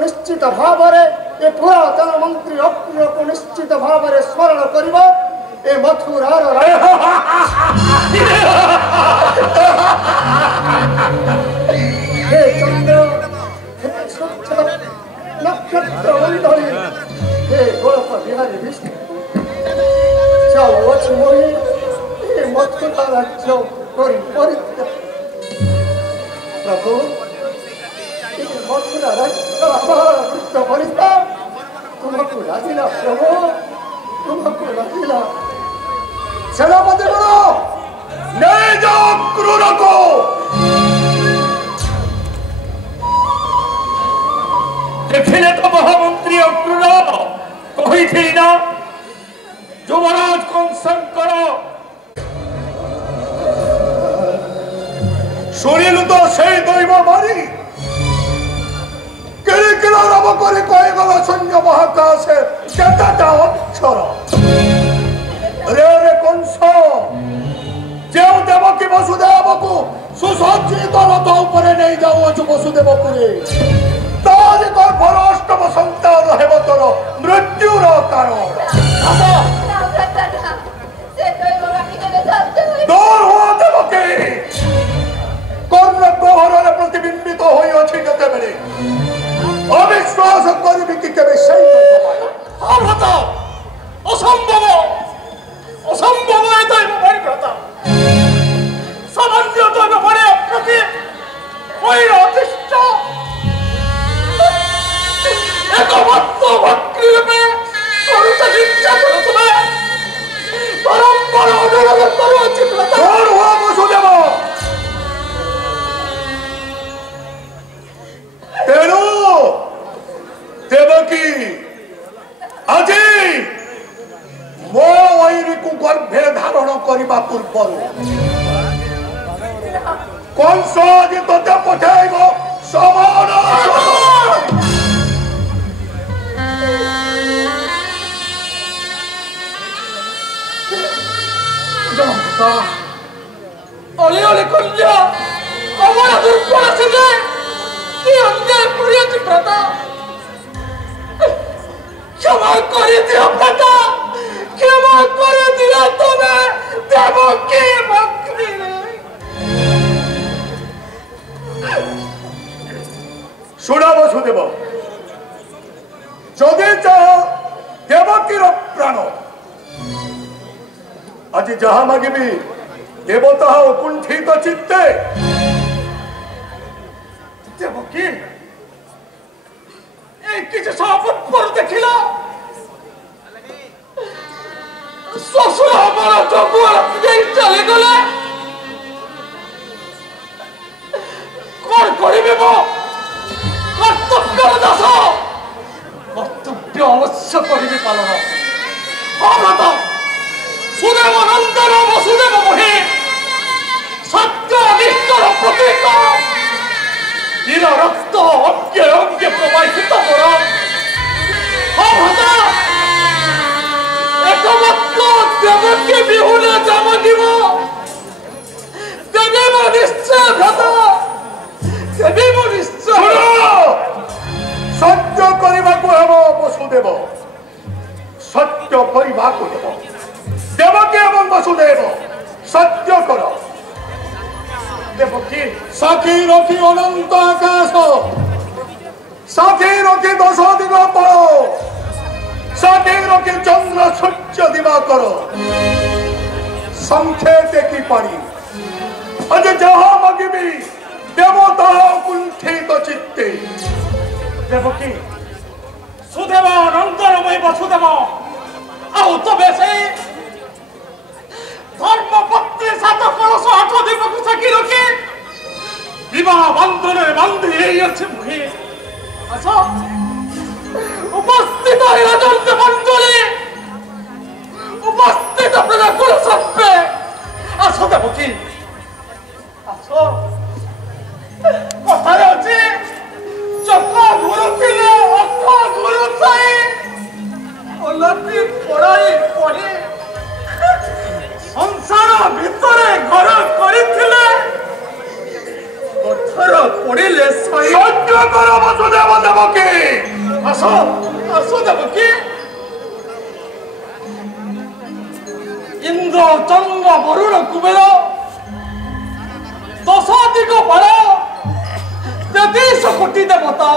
निश्चित भाव ये पुरातन मंत्री अप्रिय को निश्चित भाव स्मरण कर मथुरार हे चंद्र हे नक्षत्र मंडली हे गोलक बिहारी विष्णु जाओ मोहि हे मथुरा राज्य करी परित्याग प्रभु मथुरा राज्य परिता तुमको लागिला प्रभु तुमको लागिला सेनापति बड़ो ले जाओ क्रूर को देखिले तो महामंत्री अक्रूर कही थी ना युवराज कंसंकर शुणिलु तो से दैव मारी किरारब कर कहीगला शून्य महाकाशे केतटा अक्षर रे रे कंस जो देवकी वसुदेव को सुसज्जित रथ उपरे नहीं जाऊँ वसुदेवपुरी तारी गर्भराष्टम संतान हेब तोर मृत्युर कारण दूर हुआ देवकी कर्ण गहर प्रतिबिंबित होते बेले अविश्वास करी कि केबे असंभव असंभव दैव परिव्रता सामान्य दैव परे प्रति वैरतिष्ठ एक भक्त भक्ति में करुता इच्छा करतुबे परंपरा अनुरोध करू चित्रता और हुआ वसुदेव तेणु देवकी আজি मो वैरी को गर्भे धारण करने पूर्व कंस आज तोते पठाइब समान अली अली कन्या अमर दुर्बल से कि अन्याय करियछि व्रता क्षमा कर दियो व्रता क्षमा कर दियो तमे देवकी भक्ति सुना वसुदेव जदि चाह देवकीर प्राण आज जहा मागिबी देवता कुंठित चित्ते देवकी किसी सापट पर देखिला ससुर हमारा जगुआर चले गले कौन करिबे मो कर्तव्य दास कर्तव्य अवश्य करिबे पालन अमृत सुदेव नंदन वसुदेव मोहि सत्य निष्ठर प्रतीक नील रक्त अंगे अंगे प्रवाहित मोर एकमात्र देवकी विहुने जम दिव देव निश्चय भ्रता देव निश्चय सत्य करने को हेब वसुदेव सत्य करने को हेब देवकी एवं वसुदेव सत्य कर देवकी साखी रखी अनंत आकाश साखी रखी दश दिगंबर साखी रखी चंद्र सूर्य दिवाकर संख्या देखी पारी आज जहा मगिबी देवता कुंठित चित्ते देवकी सुदेव नंदनमय वसुदेव आउ तो बेसे धर्मपत्नी सात বাকি লোকে বিবাহ বন্ধনে বান্ধি এই আছে মুহে আস উপস্থিত রাজন্ত মন্ডলী উপস্থিত প্রজাকুল সভ্যে আস দেবকী আস কথায় আছে চক্র গুরু ଥିଲେ অর্থ গুরু চাই ওলতি পড়াই পড়ে সংসার ভিতরে ঘর করিଥିଲେ পথর পড়িলে সহ্য কর বসুদেব দেবকী আস আস দেবকী ইন্দ্র চন্দ্র বরুণ কুবের দশ দিগ বল তেত্রিশ কোটি দেবতা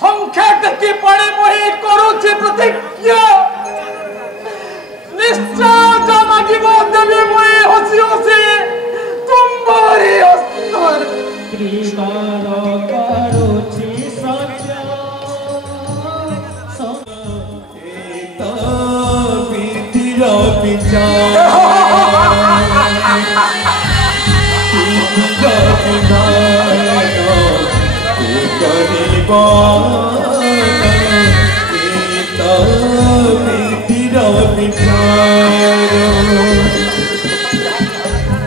সংখ্যা দেখি পড়ে বহি করুছি প্রতিজ্ঞা নিশ্চয় যা মাগিব দেবী মই হসি হসি তোমারি অস্তর কৃষ্ণার করুছি সত্য বিধির বিচার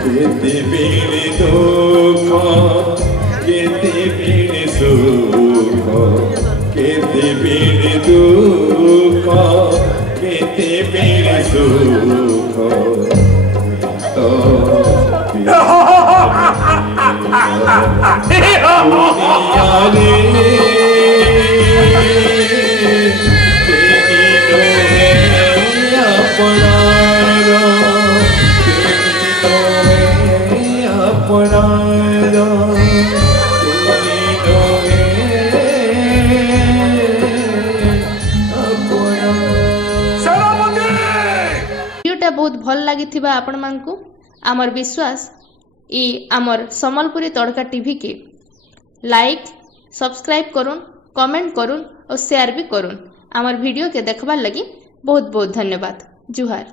কেতে বিড়ি দুঃখ কেতে বিড়ি সুখ কেতে বিড়ি দুঃখ কেতে বিড়ি সুখ তো भिडियोटा बहुत भल लगी आपण मानकु आमर विश्वास ई आमर समलपुरी तड़का टीवी के लाइक सब्सक्राइब करुन कमेंट करुन और शेयर भी करुन आमर वीडियो के देखबार लगी बहुत बहुत धन्यवाद जुहार।